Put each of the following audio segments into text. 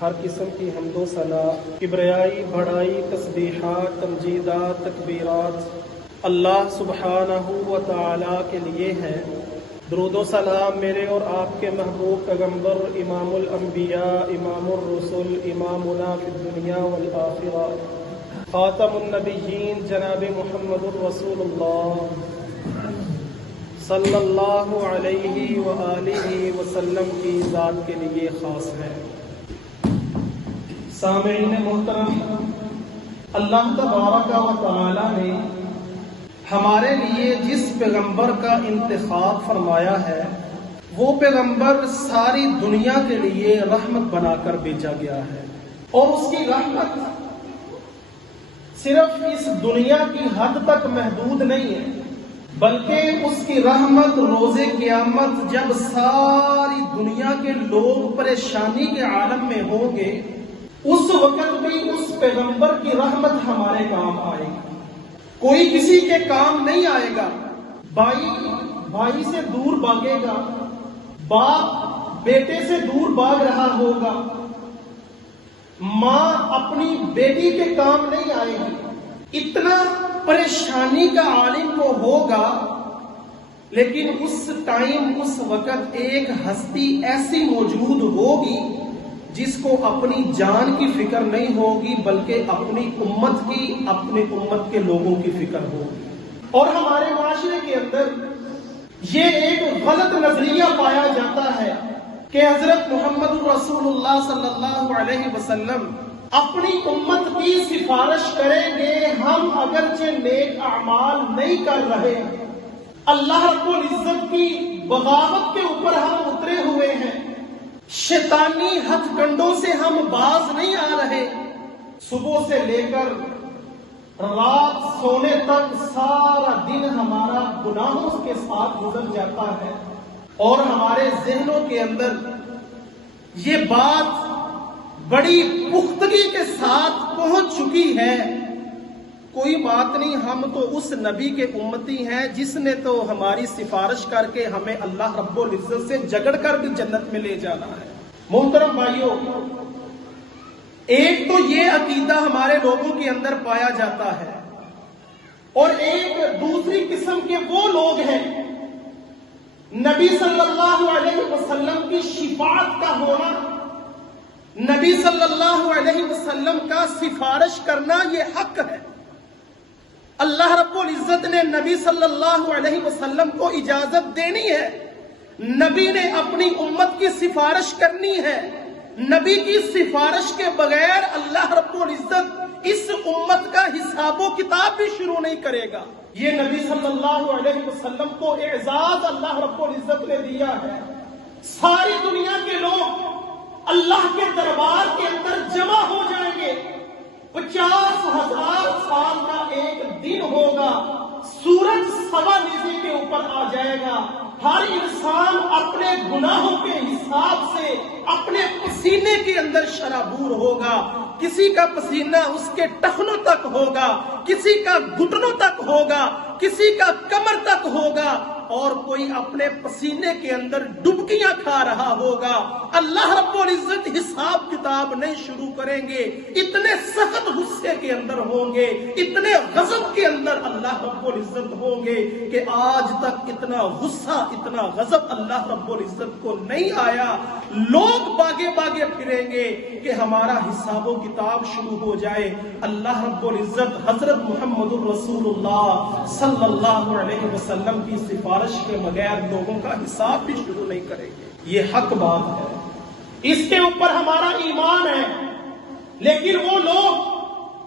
ہر قسم کی حمد و ثنا، کبریائی، بڑائی، تسبیحات، تمجیدات، تکبیرات اللہ سبحانہ و تعالی کے لیے ہے۔ درود و سلام میرے اور آپ کے محبوب پیغمبر امام الانبیاء، امام الرسل، امامنا فی الدنیا والآخرہ، خاتم النبیین جناب محمد الرسول اللہ صلی اللہ علیہ وآلہ وسلم کی ذات کے لیے خاص ہے۔ سامعین محترم، اللہ تبارک و تعالی نے ہمارے لیے جس پیغمبر کا انتخاب فرمایا ہے وہ پیغمبر ساری دنیا کے لیے رحمت بنا کر بھیجا گیا ہے، اور اس کی رحمت صرف اس دنیا کی حد تک محدود نہیں ہے، بلکہ اس کی رحمت روز قیامت جب ساری دنیا کے لوگ پریشانی کے عالم میں ہوں گے اس وقت بھی اس پیغمبر کی رحمت ہمارے کام آئے گی۔ کوئی کسی کے کام نہیں آئے گا۔ بھائی سے دور بھاگے گا، باپ بیٹے سے دور بھاگ رہا ہوگا، ماں اپنی بیٹی کے کام نہیں آئے گی، اتنا پریشانی کا عالم کو ہوگا، لیکن اس ٹائم اس وقت ایک ہستی ایسی موجود ہوگی جس کو اپنی جان کی فکر نہیں ہوگی بلکہ اپنی امت کی، اپنے امت کے لوگوں کی فکر ہوگی۔ اور ہمارے معاشرے کے اندر یہ ایک غلط نظریہ پایا جاتا ہے کہ حضرت محمد رسول اللہ صلی اللہ علیہ وسلم اپنی امت کی سفارش کریں گے، ہم اگرچہ نیک اعمال نہیں کر رہے، اللہ رب العزت کی بغاوت کے اوپر ہم اترے ہوئے ہیں، شیطانی ہتھ کنڈوں سے ہم باز نہیں آ رہے، صبح سے لے کر رات سونے تک سارا دن ہمارا گناہوں کے ساتھ گزر جاتا ہے، اور ہمارے ذہنوں کے اندر یہ بات بڑی پختگی کے ساتھ پہنچ چکی ہے، کوئی بات نہیں، ہم تو اس نبی کے امتی ہیں جس نے تو ہماری سفارش کر کے ہمیں اللہ رب العزت سے جگڑ کر بھی جنت میں لے جانا ہے۔ محترم بھائیوں، ایک تو یہ عقیدہ ہمارے لوگوں کے اندر پایا جاتا ہے، اور ایک دوسری قسم کے وہ لوگ ہیں نبی صلی اللہ علیہ وسلم کی شفاعت کا ہونا، نبی صلی اللہ علیہ وسلم کا سفارش کرنا یہ حق ہے۔ اللہ رب العزت نے نبی صلی اللہ علیہ وسلم کو اجازت دینی ہے، نبی نے اپنی امت کی سفارش کرنی ہے، نبی کی سفارش کے بغیر اللہ رب العزت اس امت کا حساب و کتاب بھی شروع نہیں کرے گا۔ یہ نبی صلی اللہ علیہ وسلم کو اعزاز اللہ رب العزت نے دیا ہے، ساری دنیا کے لوگ اللہ کے دربار کے اندر جمع ہو جائیں گے، 50,000 سال کا ایک دن ہوگا، سورج سوا نیزی کے اوپر آ جائے گا، ہر انسان اپنے گناہوں کے حساب سے اپنے پسینے کے اندر شرابور ہوگا، کسی کا پسینہ اس کے ٹخنوں تک ہوگا، کسی کا گھٹنوں تک ہوگا، کسی کا کمر تک ہوگا، اور کوئی اپنے پسینے کے اندر ڈبکیاں کھا رہا ہوگا۔ اللہ رب العزت حساب کتاب نہیں شروع کریں گے، اتنے سخت غصے کے اندر ہوں گے، اتنے غضب کے اندر اللہ رب العزت ہوں گے کہ آج تک اتنا غصہ، اتنا غضب اللہ رب العزت کو نہیں آیا۔ لوگ باغے باغے پھریں گے کہ ہمارا حساب و کتاب شروع ہو جائے۔ اللہ رب العزت حضرت محمد الرسول اللہ صلی اللہ علیہ وسلم کی سفارش کے بغیر لوگوں کا حساب بھی شروع نہیں کریں گے۔ یہ حق بات ہے، اس کے اوپر ہمارا ایمان ہے، لیکن وہ لوگ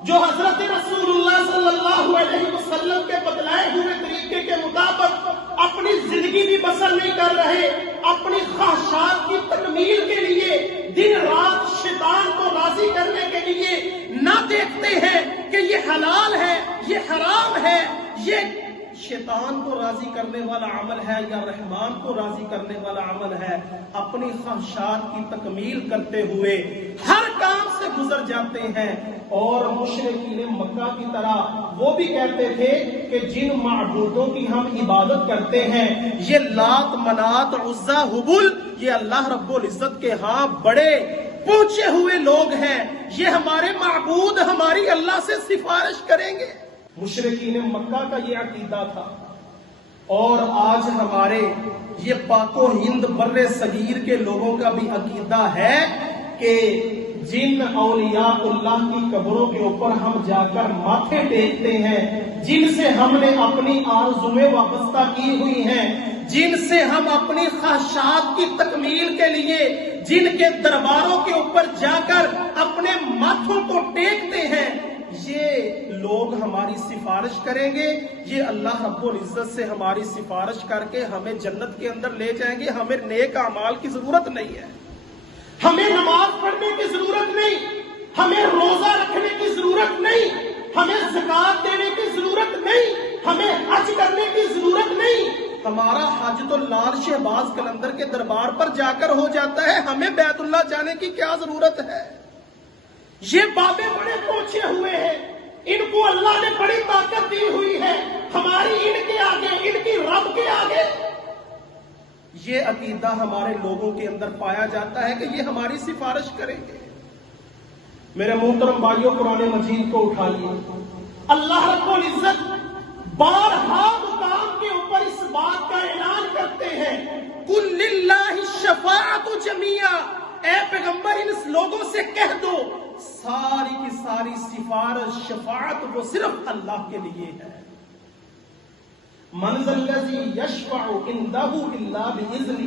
جو حضرت رسول اللہ صلی اللہ علیہ وسلم کے بتلائے ہوئے طریقے کے مطابق اپنی زندگی بھی بسر نہیں کر رہے، اپنی خواہشات کی تکمیل کے لیے دن رات شیطان کو راضی کرنے کے لیے نہ دیکھتے ہیں کہ یہ حلال ہے، یہ حرام ہے، یہ شیطان کو راضی کرنے والا عمل ہے یا رحمان کو راضی کرنے والا عمل ہے، اپنی خواہشات کی تکمیل کرتے ہوئے ہر کام سے گزر جاتے ہیں۔ اور مشرکین مکہ کی طرح وہ بھی کہتے تھے کہ جن معبودوں کی ہم عبادت کرتے ہیں، یہ لات، منات، عزا، ہبل، یہ اللہ رب العزت کے ہاں بڑے پہنچے ہوئے لوگ ہیں، یہ ہمارے معبود ہماری اللہ سے سفارش کریں گے۔ مشرکین مکہ کا یہ عقیدہ تھا، اور آج ہمارے یہ پاک و ہند بر صغیر کے لوگوں کا بھی عقیدہ ہے کہ جن اولیاء اللہ کی قبروں کے اوپر ہم جا کر ماتھے ٹیکتے ہیں، جن سے ہم نے اپنی آرزویں وابستہ کی ہوئی ہیں، جن سے ہم اپنی خواہشات کی تکمیل کے لیے جن کے درباروں کے اوپر جا کر اپنے ماتھوں کو ٹیکتے ہیں، یہ لوگ ہماری سفارش کریں گے، یہ اللہ رب العزت سے ہماری سفارش کر کے ہمیں جنت کے اندر لے جائیں گے۔ ہمیں نیک اعمال کی ضرورت نہیں ہے، ہمیں نماز پڑھنے کی ضرورت نہیں، ہمیں روزہ رکھنے کی ضرورت نہیں، ہمیں زکوٰۃ دینے کی ضرورت نہیں، ہمیں حج کرنے کی ضرورت نہیں۔ ہمارا حج تو لال شہباز قلندر کے دربار پر جا کر ہو جاتا ہے، ہمیں بیت اللہ جانے کی کیا ضرورت ہے؟ یہ بابے بڑے پہنچے ہوئے ہیں، ان کو اللہ نے بڑی طاقت دی ہوئی ہے، ہماری ان کے آگے، ان کی رب کے آگے۔ یہ عقیدہ ہمارے لوگوں کے اندر پایا جاتا ہے کہ یہ ہماری سفارش کریں گے۔ میرے محترم بھائیوں، قرآن مجید کو اٹھائیے، اللہ رب العزت بارہا مقام کے اوپر اس بات کا اعلان کرتے ہیں، قُلْ لِلَّهِ الشَّفَاعَةُ جَمِيعًا، اے پیغمبر ان لوگوں سے کہہ دو ساری کی ساری سفارش، شفاعت وہ صرف اللہ کے لیے ہے۔ مَنْ ذَا الَّذِي يَشْفَعُ عِنْدَهُ إِلَّا بِإِذْنِهِ،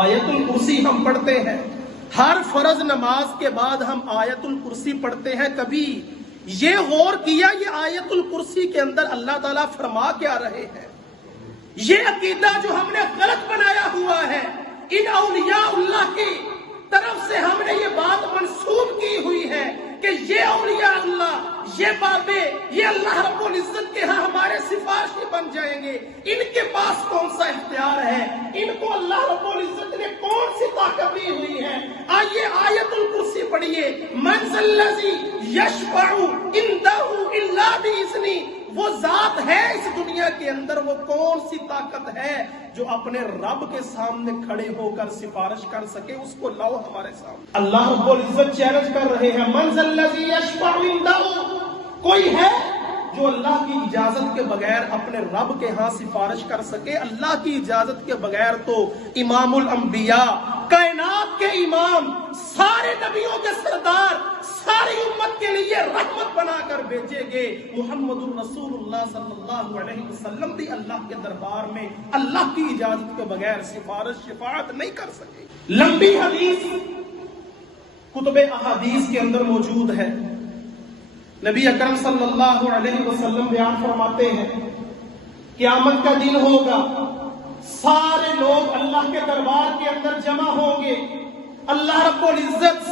آیت الکرسی ہم پڑھتے ہیں، ہر فرض نماز کے بعد ہم آیت الکرسی پڑھتے ہیں۔ کبھی یہ غور کیا یہ آیت الکرسی کے اندر اللہ تعالیٰ فرما کیا رہے ہیں؟ یہ عقیدہ جو ہم نے غلط بنایا ہوا ہے، ان اولیاء اللہ کی طرف سے ہم نے یہ بات منسوب کی ہوئی ہے کہ یہ اولیاء اللہ، یہ بابے، یہ اللہ رب العزت کے ہاں ہمارے سفارشی بن جائیں گے۔ ان کے پاس کون سا اختیار ہے؟ ان کو اللہ رب العزت نے کون سی طاقت دی ہوئی ہے؟ آئیے آیت الکرسی پڑھیے، مَنْ ذَا الَّذِي يَشْفَعُ عِنْدَهُ إِلَّا بِإِذْنِهِ، وہ ذات ہے اس دنیا کے اندر، وہ کون سی طاقت ہے جو اپنے رب کے سامنے کھڑے ہو کر سفارش کر سکے؟ اس کو لاؤ ہمارے سامنے۔ اللہ رب العزت چیلنج کر رہے ہیں، مَنْ ذَا الَّذِي يَشْفَعُ عِنْدَهُ، کوئی ہے جو اللہ کی اجازت کے بغیر اپنے رب کے ہاں سفارش کر سکے؟ اللہ کی اجازت کے بغیر تو امام الانبیاء، کائنات کے امام، سارے نبیوں کے سردار، ساری امت کے لیے رحمت بنا کر بھیجے گئے محمد الرسول اللہ صلی اللہ علیہ وسلم بھی اللہ کے دربار میں اللہ کی اجازت کے بغیر سفارش، شفاعت نہیں کر سکے۔ لمبی حدیث کتب احادیث کے اندر موجود ہے، نبی اکرم صلی اللہ علیہ وسلم بیان فرماتے ہیں، قیامت کا دن ہوگا، سارے لوگ اللہ کے دربار کے اندر جمع ہوں گے، اللہ رب العزت